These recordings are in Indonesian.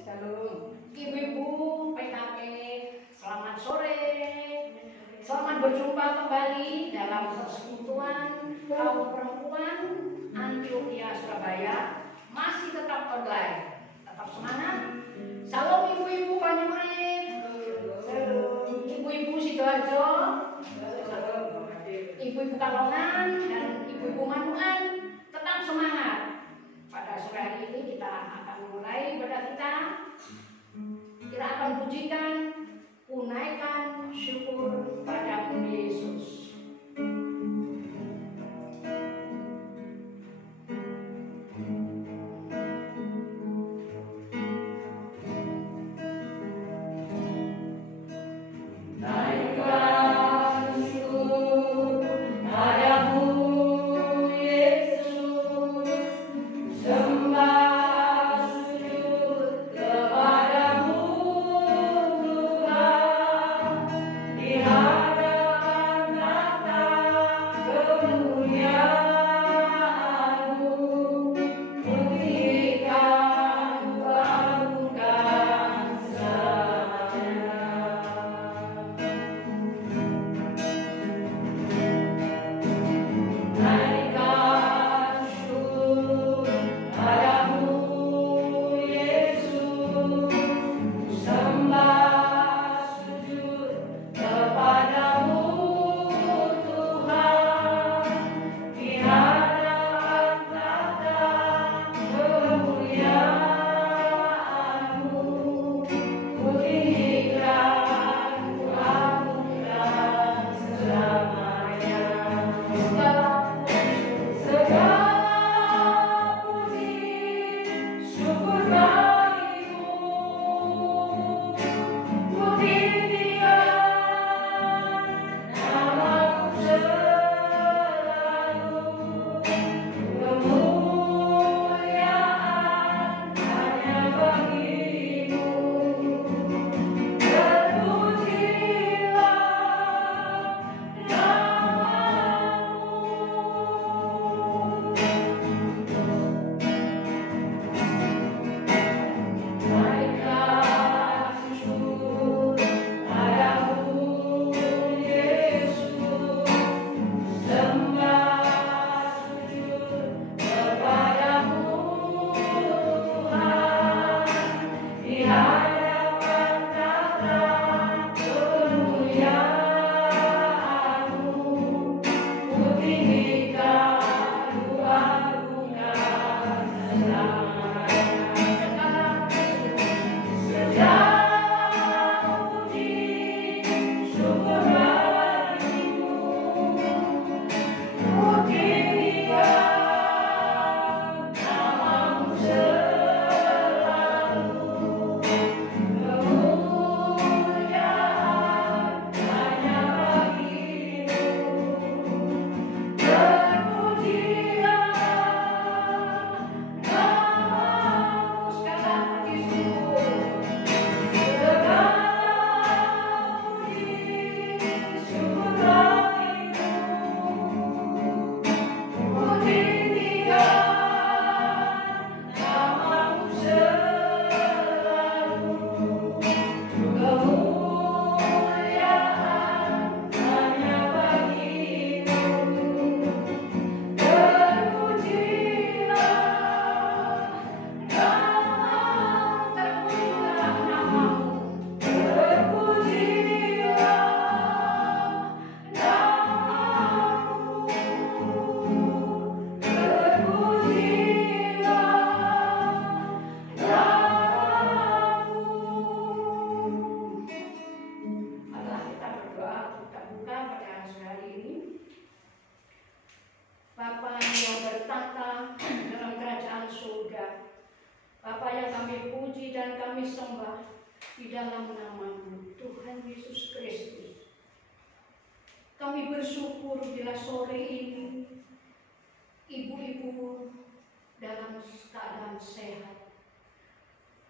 Shalom. Ibu-ibu PKP, selamat sore. Selamat berjumpa kembali dalam persekutuan kaum perempuan Antioquia Surabaya. Masih tetap online. Tetap semangat. Salam ibu-ibu Banyurit. Ibu-ibu Sidoarjo. Ibu-ibu Kalongan dan ibu-ibu Manuan. Tetap semangat. Pada sore hari ini kita akan mulai ibadah kita. Kita akan pujikan, unaikan syukur pada Yesus.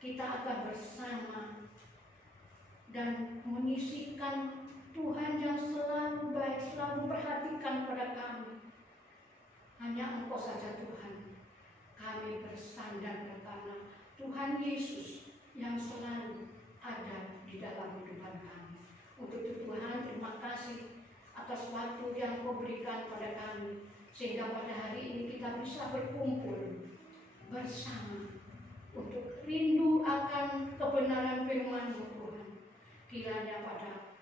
Kita akan bersama dan menyisikan Tuhan yang selalu baik, selalu perhatikan pada kami. Hanya Engkau saja Tuhan. Kami bersandar karena Tuhan Yesus atas waktu yang Kau berikan pada kami, sehingga pada hari ini kita bisa berkumpul bersama untuk rindu akan kebenaran firman-Mu Tuhan. Kiranya pada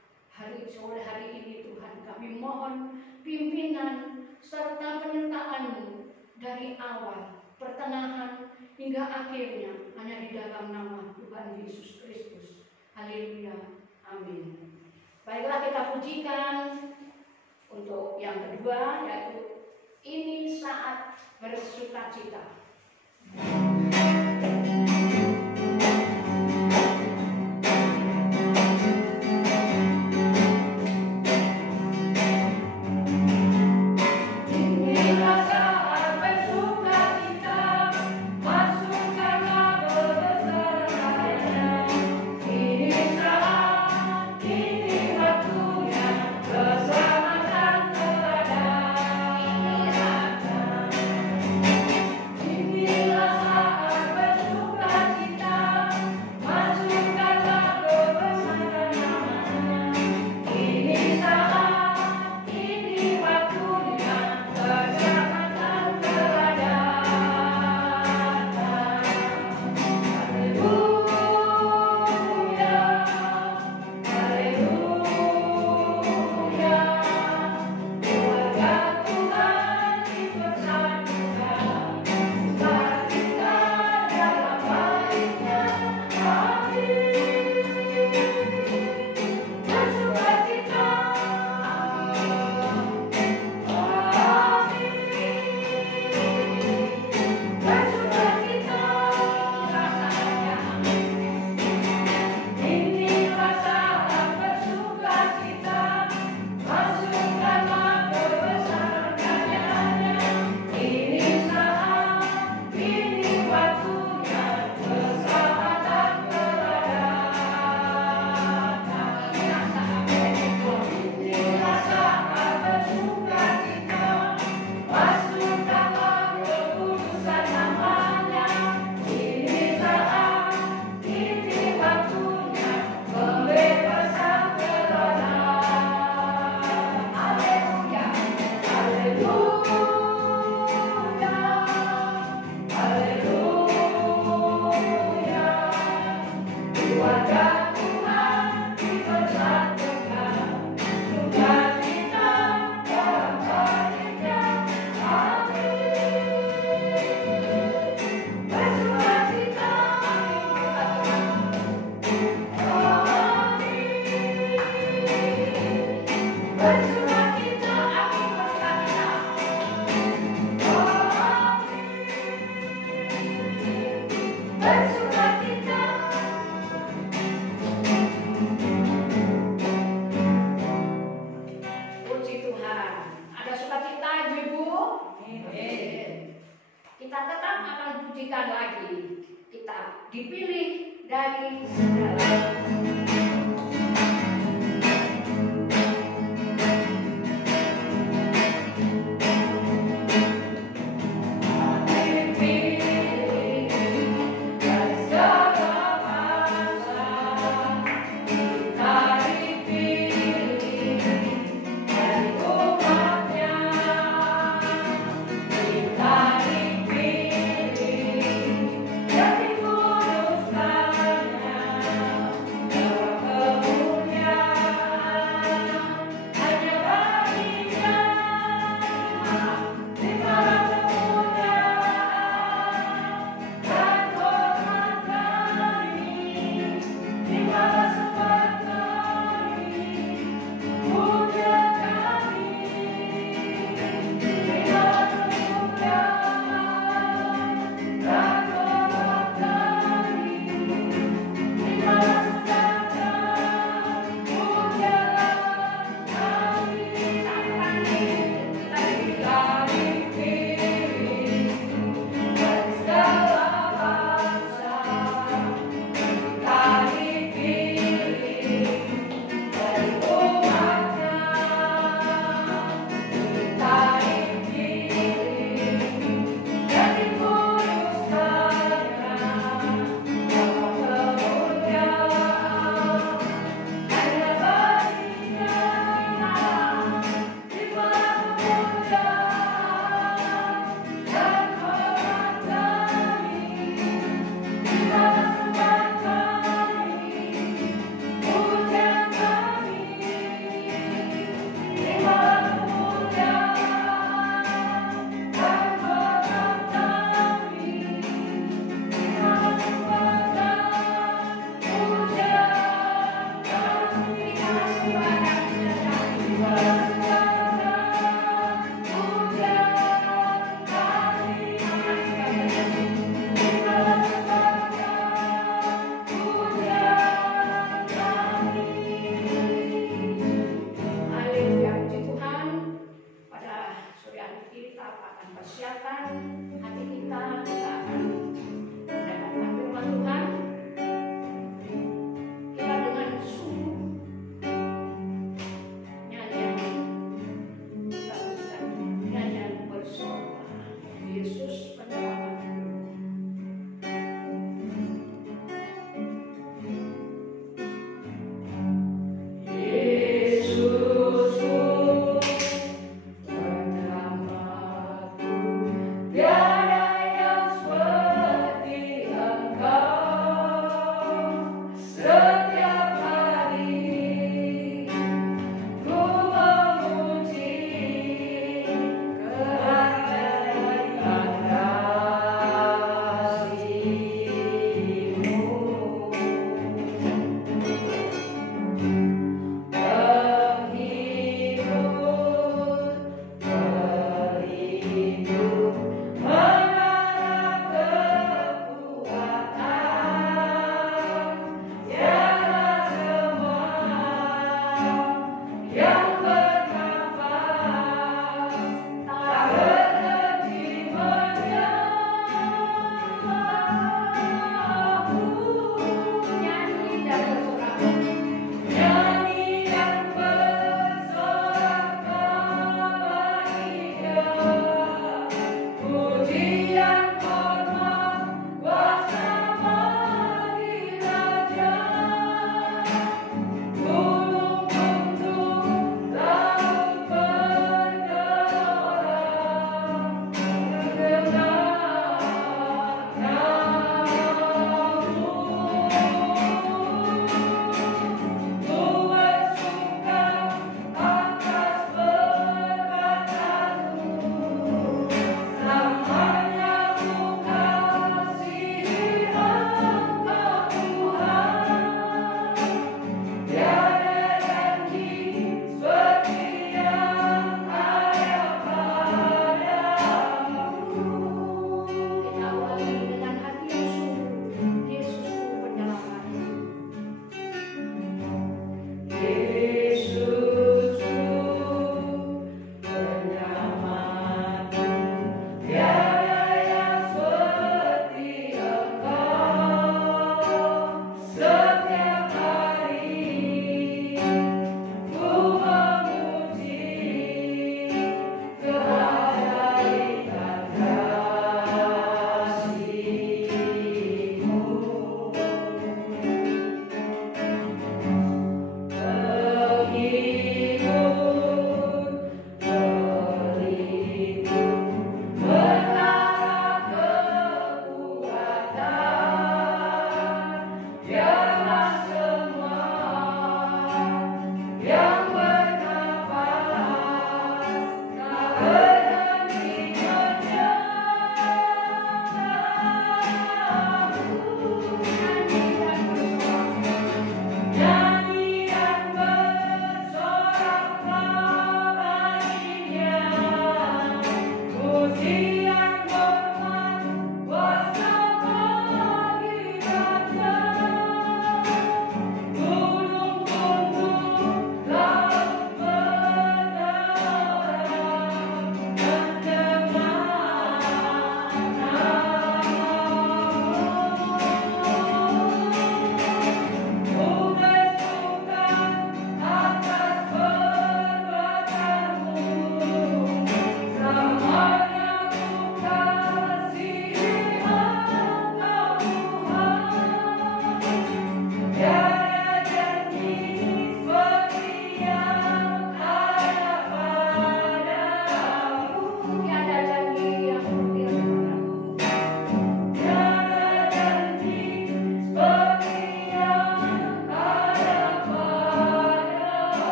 sore hari ini Tuhan, kami mohon pimpinan serta penyertaan-Mu dari awal, pertengahan hingga akhirnya, hanya di dalam nama Tuhan Yesus Kristus. Haleluya. Amin. Baiklah, kita pujikan untuk yang kedua, yaitu ini saat bersukacita.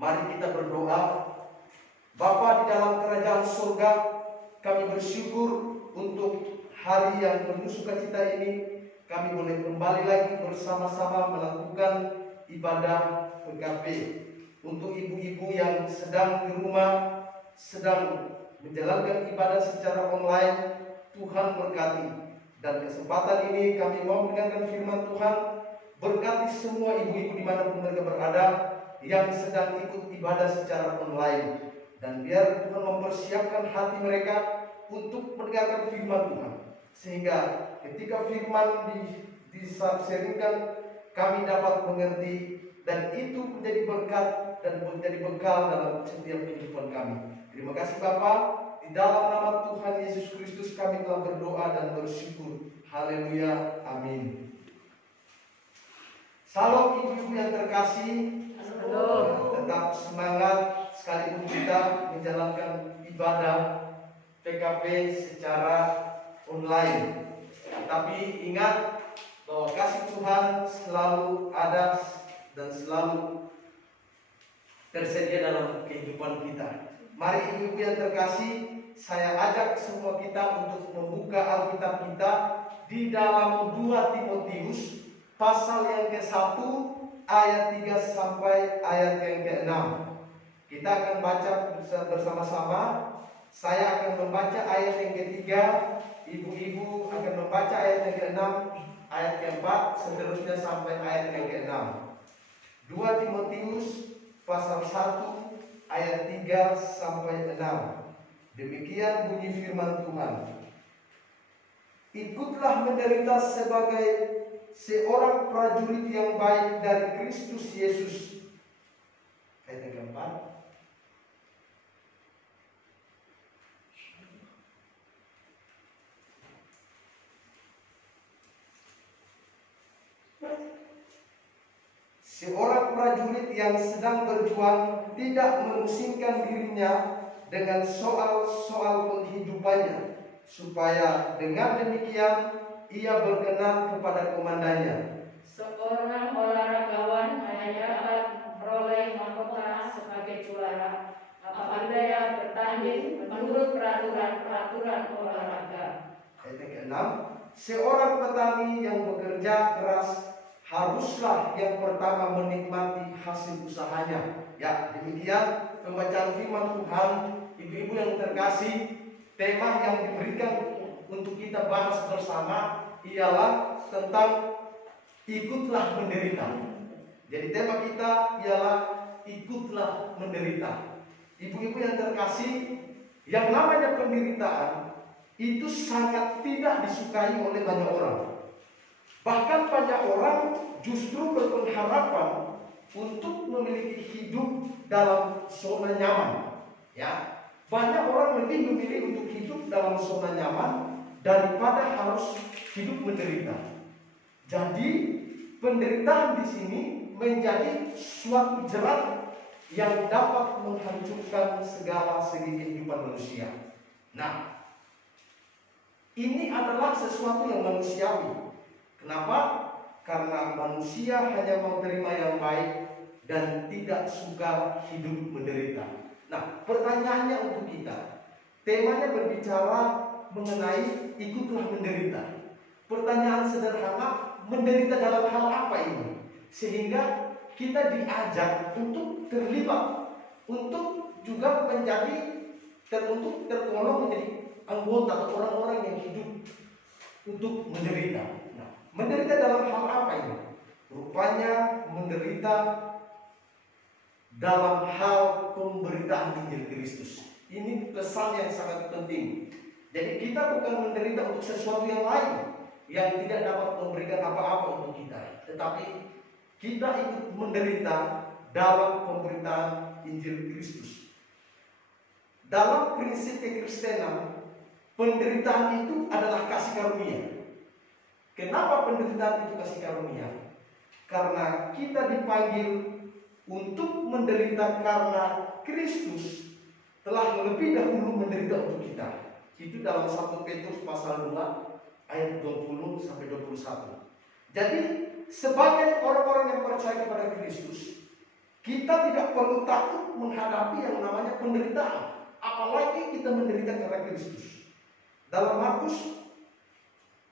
Mari kita berdoa. Bapa di dalam kerajaan surga, kami bersyukur untuk hari yang penuh sukacita ini. Kami boleh kembali lagi bersama-sama melakukan ibadah PKP. Untuk ibu-ibu yang sedang di rumah, sedang menjalankan ibadah secara online, Tuhan berkati. Dan kesempatan ini kami mau mendengarkan firman Tuhan. Berkati semua ibu-ibu dimanapun mereka berada yang sedang ikut ibadah secara online. Dan biar Tuhan mempersiapkan hati mereka untuk mendengarkan firman Tuhan. Sehingga ketika firman disaringkan, kami dapat mengerti. Dan itu menjadi berkat dan menjadi bekal dalam setiap kehidupan kami. Terima kasih Bapa. Di dalam nama Tuhan Yesus Kristus kami telah berdoa dan bersyukur. Haleluya. Amin. Salam ibu-ibu yang terkasih. Tetap semangat sekalipun kita menjalankan ibadah PKP secara online. Tapi ingat bahwa kasih Tuhan selalu ada dan selalu tersedia dalam kehidupan kita. Mari ibu-ibu yang terkasih, saya ajak semua kita untuk membuka Alkitab kita di dalam 2 Timotius pasal yang ke-1 ayat 3 sampai ayat yang ke-6. Kita akan baca bersama-sama. Saya akan membaca ayat yang ke-3, ibu-ibu akan membaca ayat yang ke-6, ayat ke-4, seterusnya sampai ayat yang ke-6. 2 Timotius pasal 1 ayat 3 sampai 6. Demikian bunyi firman Tuhan. Ikutlah menderita sebagai seorang prajurit yang baik dari Kristus Yesus. Ayat yang keempat. Seorang prajurit yang sedang berjuang tidak memusingkan dirinya dengan soal-soal penghidupannya, supaya dengan demikian ia berkenan kepada komandannya. Seorang olahragawan hanya dapat memperoleh mahkota sebagai juara apabila ia bertanding menurut peraturan olahraga. Ayat ke-6. Seorang petani yang bekerja keras haruslah yang pertama menikmati hasil usahanya. Ya, demikian pembacaan firman Tuhan. Ibu-ibu yang terkasih, tema yang diberikan untuk kita bahas bersama ialah tentang ikutlah menderita. Jadi tema kita ialah ikutlah menderita. Ibu-ibu yang terkasih, yang namanya penderitaan itu sangat tidak disukai oleh banyak orang. Bahkan banyak orang justru berpengharapan untuk memiliki hidup dalam zona nyaman. Ya, banyak orang lebih memilih untuk hidup dalam zona nyaman daripada harus hidup menderita. Jadi penderitaan di sini menjadi suatu jerat yang dapat menghancurkan segala segi kehidupan manusia. Nah, ini adalah sesuatu yang manusiawi. Kenapa? Karena manusia hanya mau terima yang baik dan tidak suka hidup menderita. Nah, pertanyaannya untuk kita, temanya berbicara mengenai ikutlah menderita. Pertanyaan sederhana, menderita dalam hal apa ini? Sehingga kita diajak untuk terlibat, untuk juga untuk tergolong menjadi anggota atau orang-orang yang hidup untuk menderita. Nah, menderita dalam hal apa ini? Rupanya menderita dalam hal pemberitaan Injil Kristus. Ini pesan yang sangat penting. Jadi kita bukan menderita untuk sesuatu yang lain yang tidak dapat memberikan apa-apa untuk kita, tetapi kita ikut menderita dalam pemberitaan Injil Kristus. Dalam prinsip kekristenan, penderitaan itu adalah kasih karunia. Kenapa penderitaan itu kasih karunia? Karena kita dipanggil untuk menderita karena Kristus telah lebih dahulu menderita untuk kita. Itu dalam 1 Petrus pasal 2 ayat 20 sampai 21. Jadi sebagai orang-orang yang percaya kepada Kristus, Kita tidak perlu takut menghadapi yang namanya penderitaan, apalagi kita menderita karena Kristus. Dalam Markus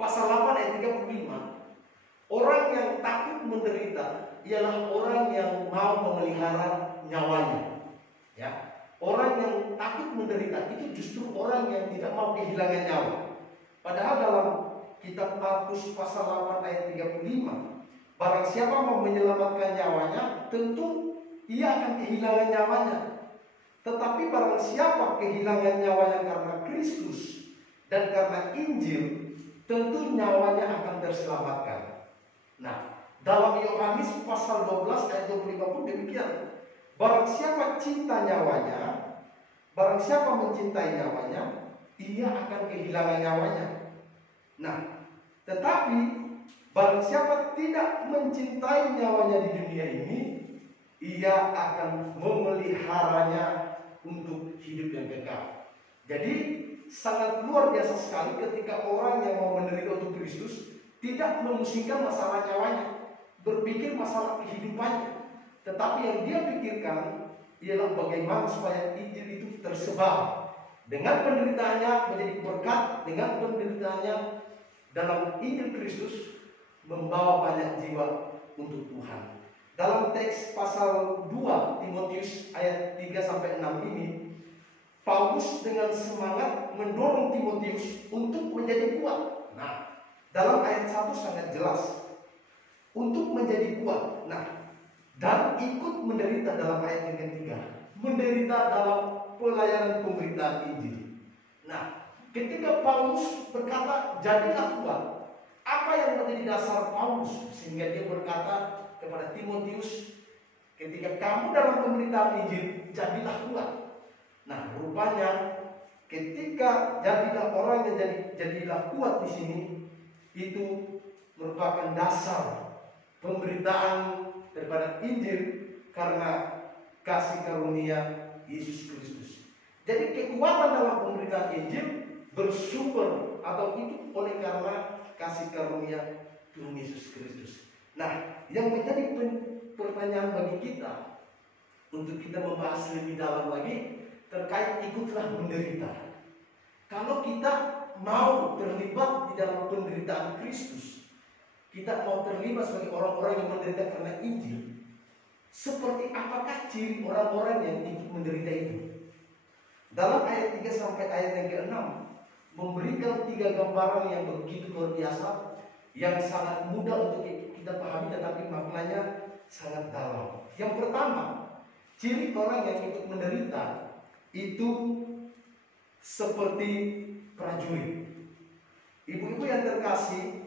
pasal 8 ayat 35, orang yang takut menderita ialah orang yang mau memelihara nyawanya. Ya, orang yang takut menderita itu justru orang yang tidak mau kehilangan nyawa. Padahal dalam kitab Markus pasal 8 ayat 35, barang siapa mau menyelamatkan nyawanya, tentu ia akan kehilangan nyawanya. Tetapi barang siapa kehilangan nyawanya karena Kristus dan karena Injil, tentu nyawanya akan terselamatkan. Nah, dalam Yohanes pasal 12 ayat 25 pun demikian. Barang siapa cinta nyawanya, barang siapa mencintai nyawanya, ia akan kehilangan nyawanya. Nah, tetapi barang siapa tidak mencintai nyawanya di dunia ini, ia akan memeliharanya untuk hidup yang kekal. Jadi sangat luar biasa sekali ketika orang yang mau menderita untuk Kristus tidak memusingkan masalah nyawanya, berpikir masalah kehidupannya, tetapi yang dia pikirkan ialah bagaimana supaya Injil itu tersebar. Dengan penderitaannya menjadi berkat, dengan penderitaannya dalam Injil Kristus membawa banyak jiwa untuk Tuhan. Dalam teks pasal 2 Timotius ayat 3-6 ini, Paulus dengan semangat mendorong Timotius untuk menjadi kuat. Nah, dalam ayat 1 sangat jelas, untuk menjadi kuat. Nah, dan ikut menderita dalam ayat yang ketiga, menderita dalam pelayanan pemberitaan Injil. Nah, ketika Paulus berkata, jadilah kuat, apa yang menjadi dasar Paulus sehingga dia berkata kepada Timotius, ketika kamu dalam pemberitaan Injil, jadilah kuat. Nah, rupanya ketika jadilah orang yang jadilah kuat di sini, itu merupakan dasar pemberitaan daripada Injil karena kasih karunia Yesus Kristus. Jadi kekuatan dalam pemberitaan Injil bersumber atau itu oleh karena kasih karunia Tuhan Yesus Kristus. Nah, yang menjadi pertanyaan bagi kita untuk kita membahas lebih dalam lagi terkait ikutlah menderita. Kalau kita mau terlibat di dalam penderitaan Kristus, kita mau terlibat sebagai orang-orang yang menderita karena Injil, seperti apakah ciri orang-orang yang ikut menderita itu? Dalam ayat 3 sampai ayat yang ke-6 memberikan 3 gambaran yang begitu luar biasa, yang sangat mudah untuk kita pahami tetapi maknanya sangat dalam. Yang pertama, ciri orang yang ikut menderita itu seperti prajurit. Ibu-ibu yang terkasih,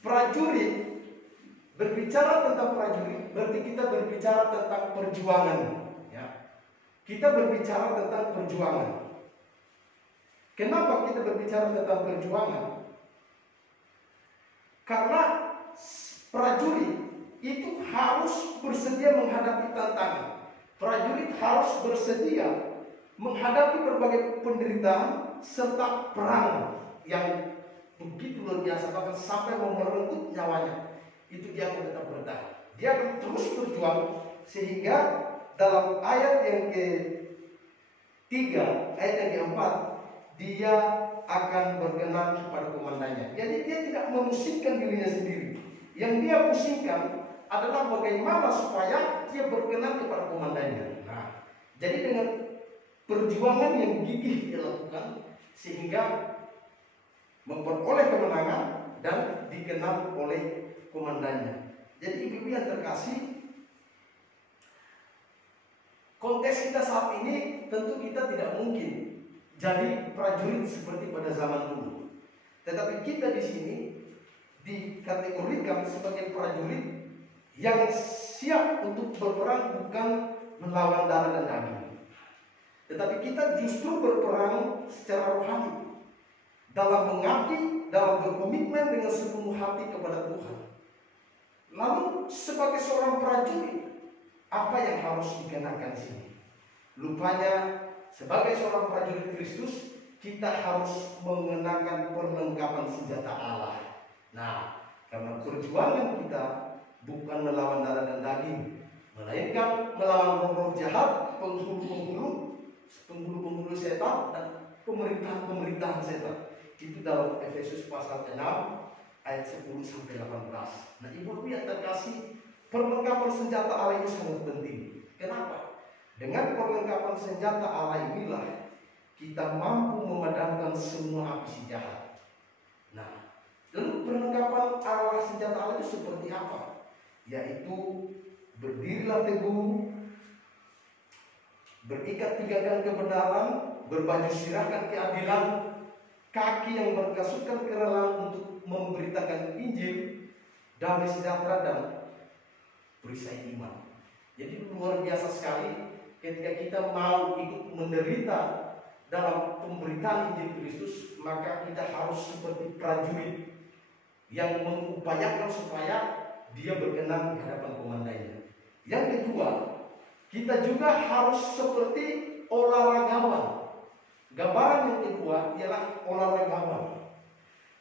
prajurit, berbicara tentang prajurit berarti kita berbicara tentang perjuangan, ya. Kita berbicara tentang perjuangan. Kenapa kita berbicara tentang perjuangan? Karena prajurit itu harus bersedia menghadapi tantangan. Prajurit harus bersedia menghadapi berbagai penderitaan serta perang yang begitu luar biasa, bahkan sampai mau merenggut nyawanya. Itu dia akan tetap bertahan. Dia akan terus berjuang sehingga dalam ayat yang ke-3, ayat yang ke-4, dia akan berkenan kepada komandannya. Jadi dia tidak memusingkan dirinya sendiri. Yang dia pusingkan adalah bagaimana supaya dia berkenan kepada komandannya. Nah, jadi dengan perjuangan yang gigih dia lakukan sehingga memperoleh kemenangan dan dikenal oleh komandannya. Jadi ibu-ibu yang terkasih, konteks kita saat ini tentu kita tidak mungkin jadi prajurit seperti pada zaman dulu. Tetapi kita di sini dikategorikan sebagai prajurit yang siap untuk berperang bukan melawan darah dan daging. Tetapi kita justru berperang secara rohani, dalam mengabdi, dalam berkomitmen dengan sepenuh hati kepada Tuhan. Lalu sebagai seorang prajurit, apa yang harus dikenakan di sini? Lupanya sebagai seorang prajurit Kristus, kita harus mengenakan perlengkapan senjata Allah. Nah, karena perjuangan kita bukan melawan darah dan daging, melainkan melawan roh-roh jahat, penghulu setan, dan pemerintahan setan. Itu dalam Efesus pasal 6 ayat 10 sampai 18. Nah, ibu yang terkasih, perlengkapan senjata Allah itu sangat penting. Kenapa? Dengan perlengkapan senjata Allah inilah kita mampu memadamkan semua api si jahat. Nah, lalu perlengkapan Allah, senjata Allah itu seperti apa? Yaitu berdirilah teguh, berikat pinggang kebenaran, berbaju sirahkan keadilan, kaki yang berkasutkan kerelaan untuk memberitakan Injil, damai sejahtera dan perisai iman. Jadi luar biasa sekali ketika kita mau ikut menderita dalam pemberitaan Injil Kristus, maka kita harus seperti prajurit yang mengupayakan supaya dia berkenan di hadapan komandannya. Yang kedua, kita juga harus seperti olahragawan. Gambaran yang kedua ialah olahragawan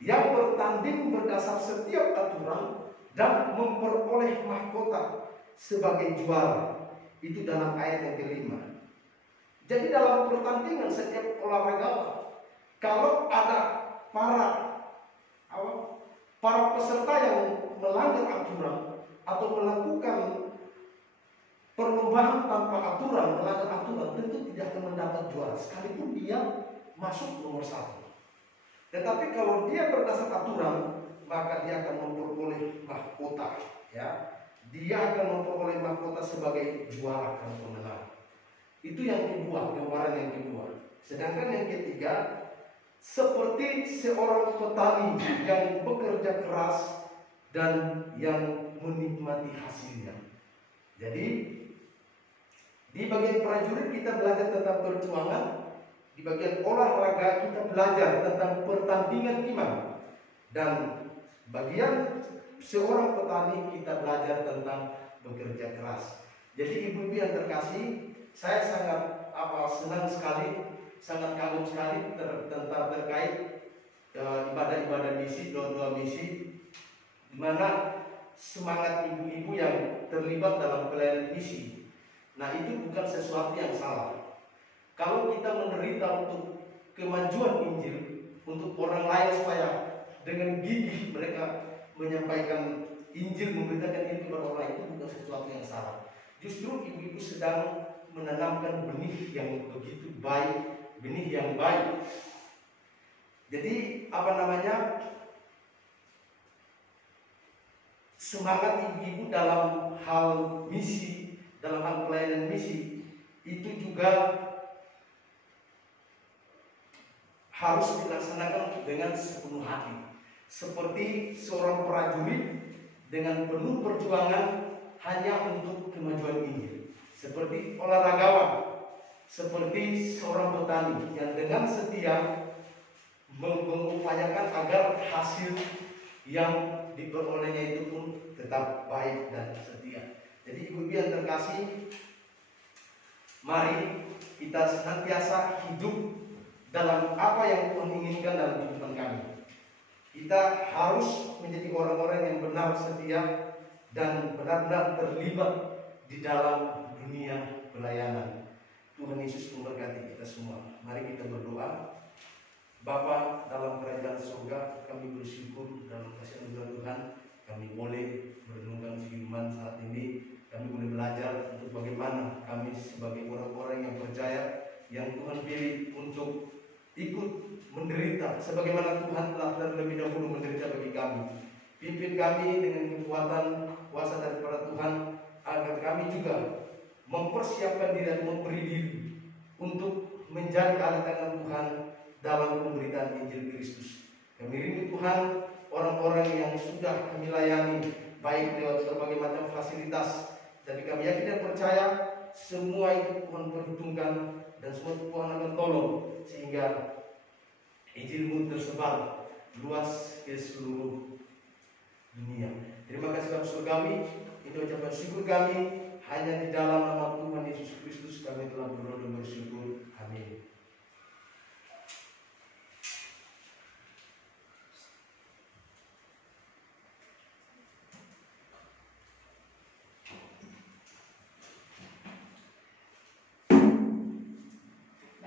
yang bertanding berdasar setiap aturan dan memperoleh mahkota sebagai juara. Itu dalam ayat yang kelima. Jadi dalam pertandingan setiap olahragawan, kalau ada para peserta yang melanggar aturan atau melakukan perlombaan tanpa aturan, melanggar aturan, tentu tidak akan mendapat juara sekalipun dia masuk nomor 1. Tetapi kalau dia berdasar aturan, maka dia akan memperoleh mahkota, ya. Dia akan memperoleh mahkota sebagai juara dan pemenang. Itu yang kedua, gambaran yang kedua. Sedangkan yang ketiga, seperti seorang petani yang bekerja keras dan yang menikmati hasilnya. Jadi di bagian prajurit kita belajar tentang perjuangan, di bagian olahraga kita belajar tentang pertandingan iman, dan bagian seorang petani kita belajar tentang bekerja keras. Jadi ibu-ibu yang terkasih, saya sangat senang sekali, sangat kagum sekali terkait ibadah-ibadah misi, doa-doa misi, di mana semangat ibu-ibu yang terlibat dalam pelayanan misi. Nah, itu bukan sesuatu yang salah. Kalau kita menderita untuk kemajuan Injil, untuk orang lain supaya dengan gigih mereka menyampaikan Injil, memberitakan Injil kepada orang lain, itu bukan sesuatu yang salah. Justru ibu-ibu sedang menanamkan benih yang begitu baik, benih yang baik. Jadi semangat ibu-ibu dalam hal misi, dalam hal pelayanan misi, itu juga harus dilaksanakan dengan sepenuh hati. Seperti seorang prajurit dengan penuh perjuangan hanya untuk kemajuan Injil. Seperti olahragawan, seperti seorang petani yang dengan setia mengupayakan agar hasil yang diperolehnya itu pun tetap baik dan setia. Jadi ibu-ibu yang terkasih, mari kita senantiasa hidup dalam apa yang Tuhan inginkan dalam kehidupan kami. Kita harus menjadi orang-orang yang benar setia dan benar-benar terlibat di dalam dunia pelayanan. Tuhan Yesus memberkati kita semua. Mari kita berdoa. Bapa dalam kerajaan surga, kami bersyukur dalam kasih anugerah Tuhan, kami boleh merenungkan firman saat ini. Kami boleh belajar untuk bagaimana kami sebagai orang-orang yang percaya, yang Tuhan pilih untuk ikut menderita sebagaimana Tuhan telah terlebih dahulu menderita bagi kami. Pimpin kami dengan kekuatan kuasa daripada Tuhan, agar kami juga mempersiapkan diri dan memberi diri untuk menjadi alat tangan Tuhan dalam pemberitaan Injil Kristus. Kami rindu Tuhan, orang-orang yang sudah kami layani, baik lewat berbagai macam fasilitas, tapi kami yakin dan percaya semua itu Tuhan perhitungkan dan semua Tuhan akan tolong sehingga Injil-Mu tersebar luas ke seluruh dunia. Terima kasih Bapa Surgawi, itu ucapan syukur kami, hanya di dalam nama Tuhan Yesus Kristus kami telah berdoa dan bersyukur. Amin.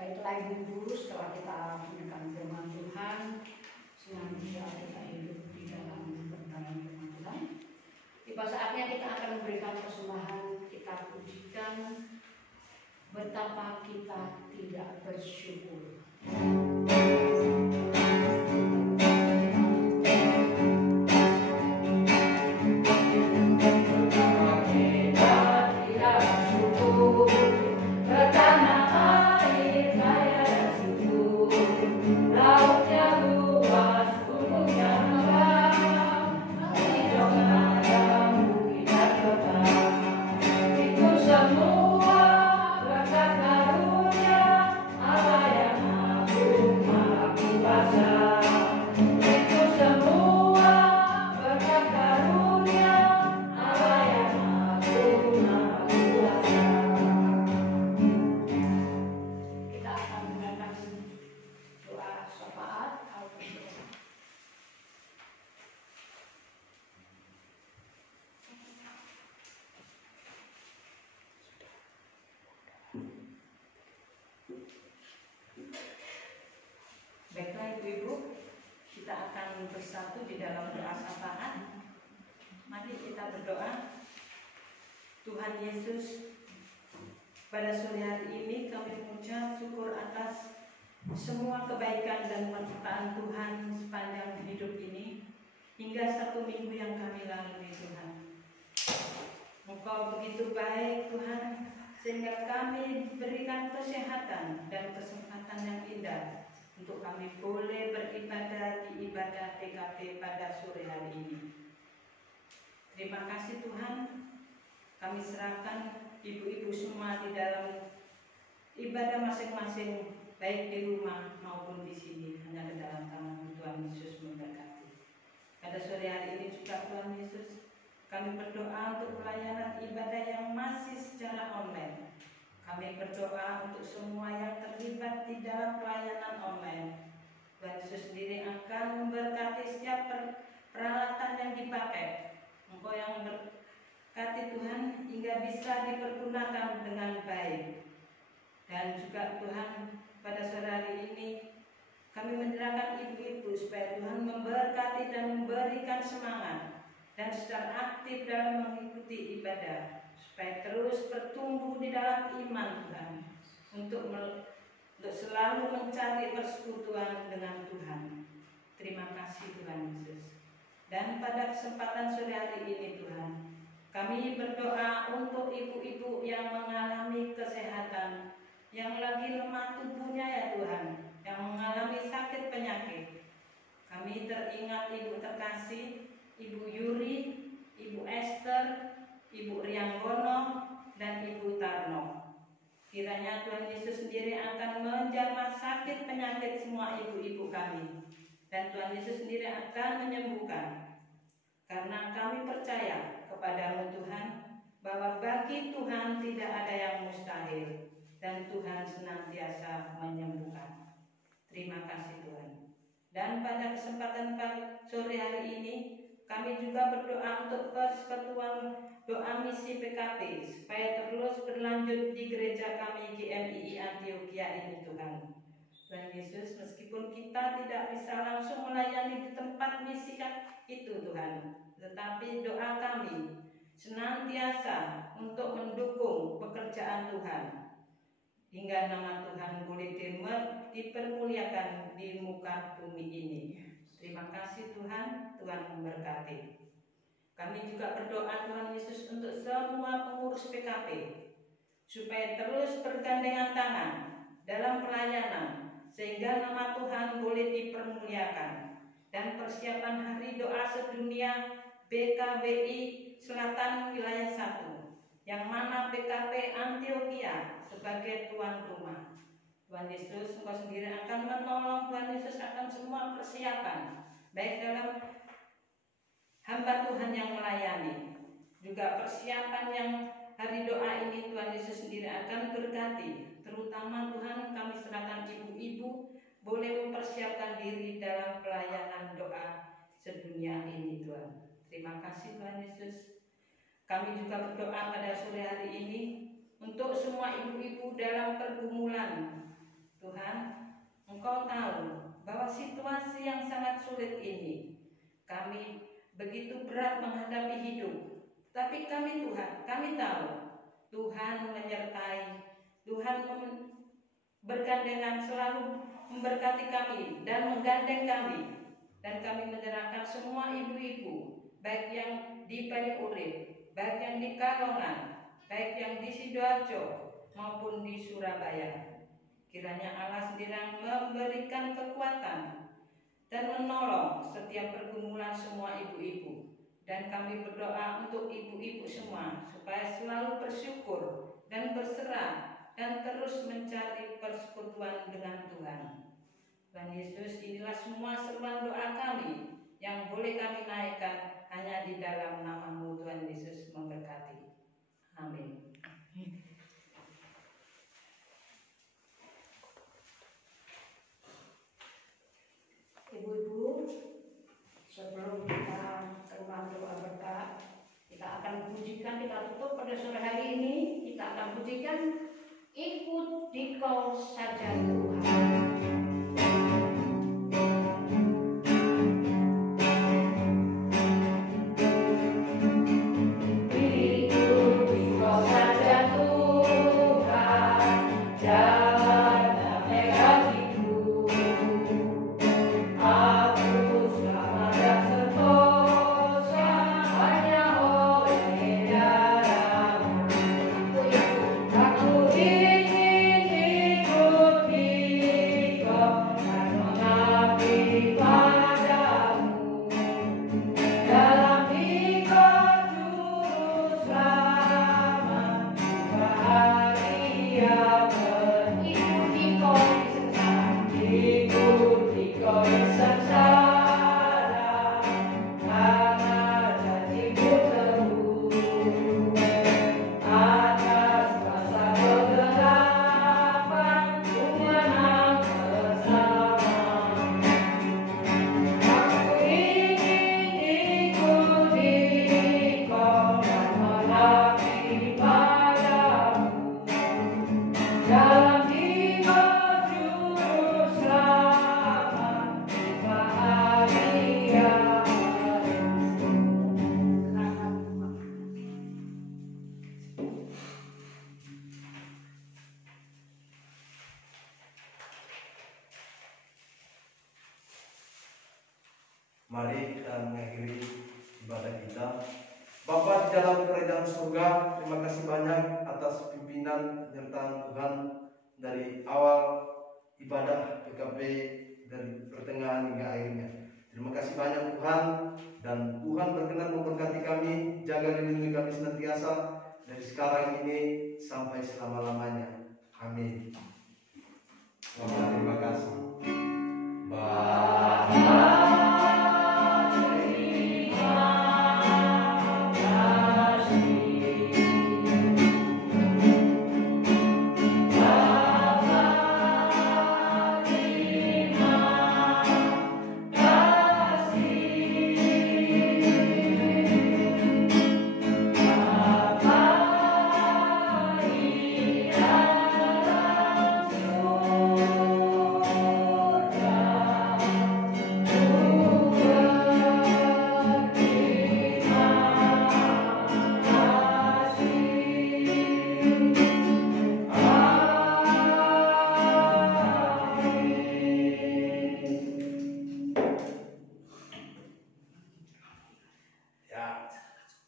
Baiklah Ibu setelah kita mendengarkan firman Tuhan, senantiasa kita hidup di dalam kebenaran firman Tuhan. Tiba saatnya kita akan memberikan persembahan, kita pujikan betapa kita tidak bersyukur. Baiklah Ibu-ibu, kita akan bersatu di dalam doa syafaat. Mari kita berdoa. Tuhan Yesus, pada sore hari ini kami mengucap syukur atas semua kebaikan dan penyertaan Tuhan sepanjang hidup ini hingga 1 minggu yang kami lalui Tuhan. Engkau begitu baik Tuhan, sehingga kami diberikan kesehatan dan kesempatan yang indah untuk kami boleh beribadah di ibadah PKP pada sore hari ini. Terima kasih Tuhan, kami serahkan ibu-ibu semua di dalam ibadah masing-masing, baik di rumah maupun di sini, hanya ke dalam tangan Tuhan Yesus memberkati. Pada sore hari ini juga Tuhan Yesus, kami berdoa untuk pelayanan ibadah yang masih secara online. Kami berdoa untuk semua yang terlibat di dalam pelayanan online. Tuhan Yesus sendiri akan memberkati setiap peralatan yang dipakai. Engkau yang berkati Tuhan hingga bisa dipergunakan dengan baik. Dan juga Tuhan, pada sore hari ini kami menyerahkan ibu-ibu supaya Tuhan memberkati dan memberikan semangat dan secara aktif dalam mengikuti ibadah, supaya terus bertumbuh di dalam iman Tuhan, untuk selalu mencari persekutuan dengan Tuhan. Terima kasih Tuhan Yesus. Dan pada kesempatan sore hari ini Tuhan, kami berdoa untuk ibu-ibu yang mengalami kesehatan, yang lagi lemah tubuhnya ya Tuhan, yang mengalami sakit penyakit. Kami teringat ibu terkasih, Ibu Yuri, Ibu Esther, Ibu Rianggono, dan Ibu Tarno. Kiranya Tuhan Yesus sendiri akan menjamah sakit penyakit semua ibu-ibu kami, dan Tuhan Yesus sendiri akan menyembuhkan. Karena kami percaya kepadamu Tuhan, bahwa bagi Tuhan tidak ada yang mustahil, dan Tuhan senantiasa menyembuhkan. Terima kasih Tuhan. Dan pada kesempatan sore hari ini, kami juga berdoa untuk persekutuan doa misi PKP supaya terus berlanjut di gereja kami GMII Antioquia ini Tuhan. Tuhan Yesus, meskipun kita tidak bisa langsung melayani di tempat misi itu Tuhan, tetapi doa kami senantiasa untuk mendukung pekerjaan Tuhan, hingga nama Tuhan boleh dipermuliakan di muka bumi ini. Terima kasih Tuhan, Tuhan memberkati. Kami juga berdoa Tuhan Yesus untuk semua pengurus PKP, supaya terus bergandengan tangan dalam pelayanan, sehingga nama Tuhan boleh dipermuliakan. Dan persiapan hari doa sedunia BKWI Selatan Wilayah 1, yang mana PKP Antioquia sebagai tuan rumah. Tuhan Yesus, Engkau sendiri akan menolong. Tuhan Yesus akan semua persiapan, baik dalam hamba Tuhan yang melayani, juga persiapan yang hari doa ini Tuhan Yesus sendiri akan berkati. Terutama Tuhan, kami serahkan ibu-ibu boleh mempersiapkan diri dalam pelayanan doa sedunia ini Tuhan. Terima kasih Tuhan Yesus. Kami juga berdoa pada sore hari ini untuk semua ibu-ibu dalam pergumulan. Engkau tahu bahwa situasi yang sangat sulit ini, kami begitu berat menghadapi hidup. Tapi kami Tuhan, kami tahu Tuhan menyertai, Tuhan bergandengan selalu memberkati kami dan menggandeng kami. Dan kami menyerahkan semua ibu-ibu, baik yang di Pariurip, baik yang di Kalongan, baik yang di Sidoarjo maupun di Surabaya. Kiranya Allah sendiri yang memberikan kekuatan dan menolong setiap pergumulan semua ibu-ibu. Dan kami berdoa untuk ibu-ibu semua supaya selalu bersyukur dan berserah dan terus mencari persekutuan dengan Tuhan. Tuhan Yesus, inilah semua seruan doa kami yang boleh kami naikkan hanya di dalam nama-Mu. Tuhan Yesus memberkati. Amin. Ibu-ibu, sebelum kita terima doa berkat, kita akan pujikan, kita tutup pada sore hari ini, kita akan pujikan Ikut Dikau Saja Tuhan. Mari kita mengakhiri ibadah kita. Bapa di dalam kerajaan surga, terima kasih banyak atas pimpinan penyertaan Tuhan dari awal ibadah PKP dari pertengahan hingga akhirnya. Terima kasih banyak Tuhan, dan Tuhan berkenan memberkati kami, jaga lindungi kami senantiasa dari sekarang ini sampai selama-lamanya. Amin. Terima kasih.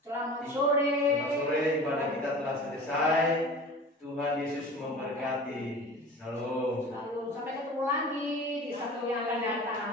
Selamat sore. Selamat sore, ibadah kita telah selesai. Tuhan Yesus memberkati. Shalom. Sampai ketemu lagi di Sabtu yang akan datang.